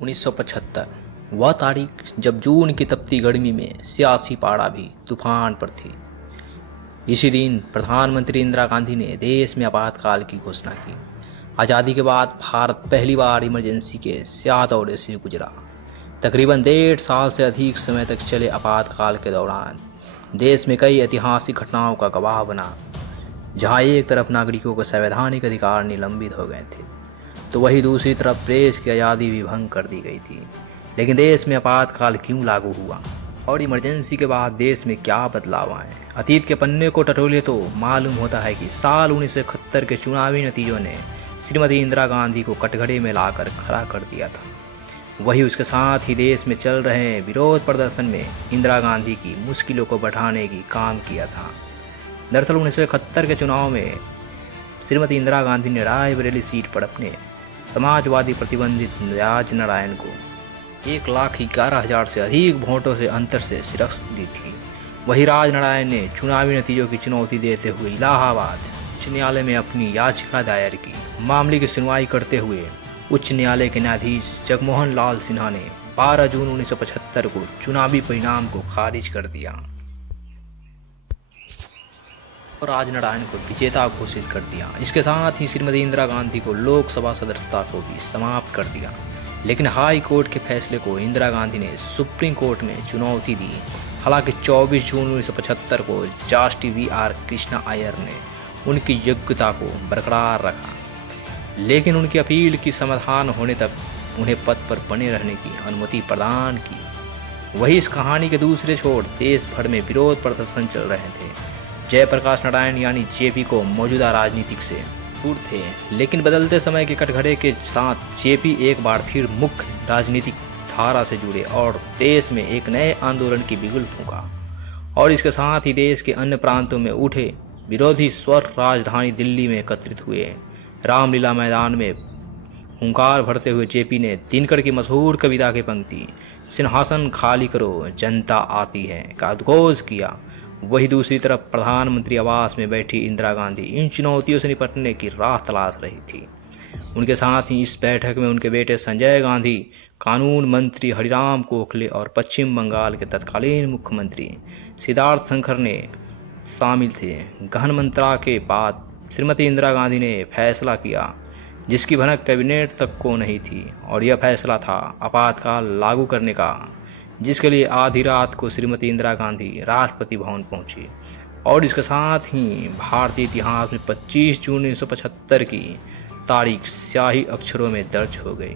1975 वह तारीख जब जून की तपती गर्मी में सियासी पारा भी तूफान पर थी। इसी दिन प्रधानमंत्री इंदिरा गांधी ने देश में आपातकाल की घोषणा की। आज़ादी के बाद भारत पहली बार इमरजेंसी के स्याह दौरे से गुजरा। तकरीबन 1.5 साल से अधिक समय तक चले आपातकाल के दौरान देश में कई ऐतिहासिक घटनाओं का गवाह बना। जहां एक तरफ नागरिकों के संवैधानिक अधिकार निलंबित हो गए थे, तो वहीं दूसरी तरफ प्रेस की आज़ादी भी भंग कर दी गई थी। लेकिन देश में आपातकाल क्यों लागू हुआ और इमरजेंसी के बाद देश में क्या बदलाव आए? अतीत के पन्ने को टटोले तो मालूम होता है कि साल 1971 के चुनावी नतीजों ने श्रीमती इंदिरा गांधी को कटघरे में लाकर खड़ा कर दिया था। वही उसके साथ ही देश में चल रहे विरोध प्रदर्शन में इंदिरा गांधी की मुश्किलों को बढ़ाने की काम किया था। दरअसल 1971 के चुनाव में श्रीमती इंदिरा गांधी ने रायबरेली सीट पर अपने समाजवादी प्रतिबंधित राज नारायण को 1,11,000 से अधिक वोटों से अंतर से शिकस्त दी थी। वही राज नारायण ने चुनावी नतीजों की चुनौती देते हुए इलाहाबाद उच्च न्यायालय में अपनी याचिका दायर की। मामले की सुनवाई करते हुए उच्च न्यायालय के न्यायाधीश जगमोहन लाल सिन्हा ने 12 जून 1975 को चुनावी परिणाम को खारिज कर दिया और राज नारायण को विजेता घोषित कर दिया। इसके साथ ही श्रीमती इंदिरा गांधी को लोकसभा सदस्यता को भी समाप्त कर दिया। लेकिन हाई कोर्ट के फैसले को इंदिरा गांधी ने सुप्रीम कोर्ट में चुनौती दी। हालांकि 24 जून 1975 को जस्टिस वी.आर. कृष्णा अय्यर ने उनकी योग्यता को बरकरार रखा, लेकिन उनकी अपील की समाधान होने तक उन्हें पद पर बने रहने की अनुमति प्रदान की। वही इस कहानी के दूसरे छोर देश भर में विरोध प्रदर्शन चल रहे थे। जयप्रकाश नारायण यानी जेपी को मौजूदा राजनीतिक से दूर थे, लेकिन बदलते समय के कटघरे के साथ जेपी एक बार फिर मुख्य राजनीतिक धारा से जुड़े और देश में एक नए आंदोलन की बिगुल फूंका। और इसके साथ ही देश के अन्य प्रांतों में उठे विरोधी स्वर राजधानी दिल्ली में एकत्रित हुए। रामलीला मैदान में हुंकार भरते हुए जेपी ने दिनकर की मशहूर कविता की पंक्ति "सिंहासन खाली करो, जनता आती है" का उद्घोष किया। वही दूसरी तरफ प्रधानमंत्री आवास में बैठी इंदिरा गांधी इन चुनौतियों से निपटने की राह तलाश रही थी। उनके साथ ही इस बैठक में उनके बेटे संजय गांधी, कानून मंत्री हरिराम कोखले और पश्चिम बंगाल के तत्कालीन मुख्यमंत्री सिद्धार्थ शंकर ने शामिल थे। गहन मंत्रणा के बाद श्रीमती इंदिरा गांधी ने फैसला किया जिसकी भनक कैबिनेट तक को नहीं थी, और यह फैसला था आपातकाल लागू करने का, जिसके लिए आधी रात को श्रीमती इंदिरा गांधी राष्ट्रपति भवन पहुंची। और इसके साथ ही भारतीय इतिहास में 25 जून 1975 की तारीख स्याही अक्षरों में दर्ज हो गई,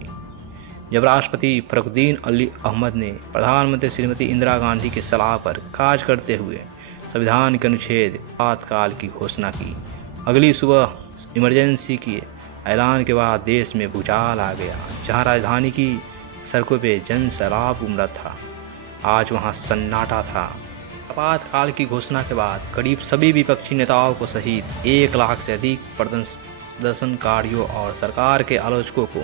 जब राष्ट्रपति फखरुद्दीन अली अहमद ने प्रधानमंत्री श्रीमती इंदिरा गांधी की सलाह पर कार्य करते हुए संविधान के अनुच्छेद आपातकाल की घोषणा की। अगली सुबह इमरजेंसी के ऐलान के बाद देश में भूचाल आ गया। जहां राजधानी की सड़कों पे जन सैलाब उमड़ा था, आज वहां सन्नाटा था। आपातकाल की घोषणा के बाद करीब सभी विपक्षी नेताओं को सहित 1 लाख से अधिक प्रदर्शनकारियों और सरकार के आलोचकों को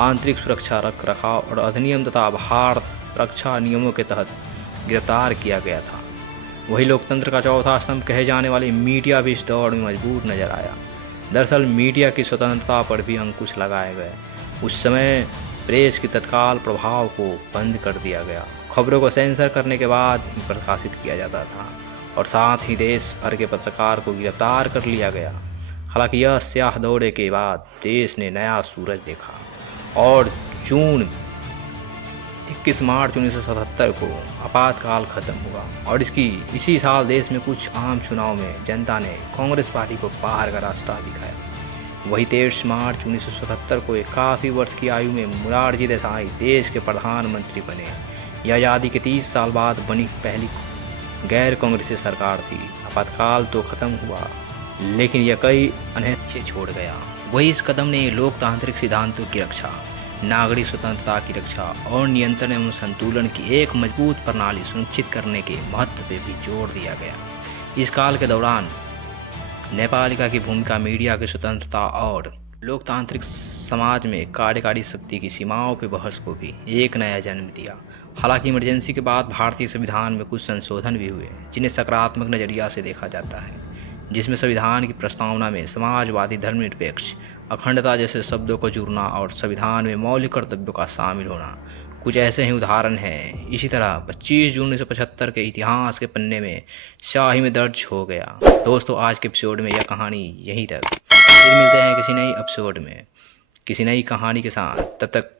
आंतरिक सुरक्षा रख रखाव और अधिनियम तथा भारत रक्षा नियमों के तहत गिरफ्तार किया गया था। वही लोकतंत्र का चौथा स्तंभ कहे जाने वाली मीडिया भी इस दौड़ में मजबूर नजर आया। दरअसल मीडिया की स्वतंत्रता पर भी अंकुश लगाए गए। उस समय प्रेस के तत्काल प्रभाव को बंद कर दिया गया। खबरों को सेंसर करने के बाद ही प्रकाशित किया जाता था, और साथ ही देश भर के पत्रकार को गिरफ्तार कर लिया गया। हालांकि यह स्याह दौरे के बाद देश ने नया सूरज देखा और 21 मार्च 1977 को आपातकाल खत्म हुआ। और इसी साल देश में कुछ आम चुनाव में जनता ने कांग्रेस पार्टी को बाहर का रास्ता दिखाया। वही 23 मार्च 1977 को 81 वर्ष की आयु में मोरारजी देसाई देश के प्रधानमंत्री बने। यह आज़ादी के 30 साल बाद बनी पहली गैर कांग्रेसी सरकार थी। आपातकाल तो खत्म हुआ, लेकिन यह कई अनहेच्छे छोड़ गया। वही इस कदम ने लोकतांत्रिक सिद्धांतों की रक्षा, नागरिक स्वतंत्रता की रक्षा और नियंत्रण एवं संतुलन की एक मजबूत प्रणाली सुनिश्चित करने के महत्व पर भी जोर दिया गया। इस काल के दौरान न्यायपालिका की भूमिका, मीडिया की स्वतंत्रता और लोकतांत्रिक समाज में कार्यकारी शक्ति की सीमाओं पर बहस को भी एक नया जन्म दिया। हालांकि इमरजेंसी के बाद भारतीय संविधान में कुछ संशोधन भी हुए जिन्हें सकारात्मक नजरिया से देखा जाता है। जिसमें संविधान की प्रस्तावना में समाजवादी, धर्मनिरपेक्ष, अखंडता जैसे शब्दों को जुड़ना और संविधान में मौलिक कर्तव्यों का शामिल होना कुछ ऐसे ही उदाहरण हैं। इसी तरह 25 जून 1975 के इतिहास के पन्ने में स्याही में दर्ज हो गया। दोस्तों, आज के एपिसोड में यह कहानी यहीं तक। फिर मिलते हैं किसी नई एपिसोड में किसी नई कहानी के साथ। तब तक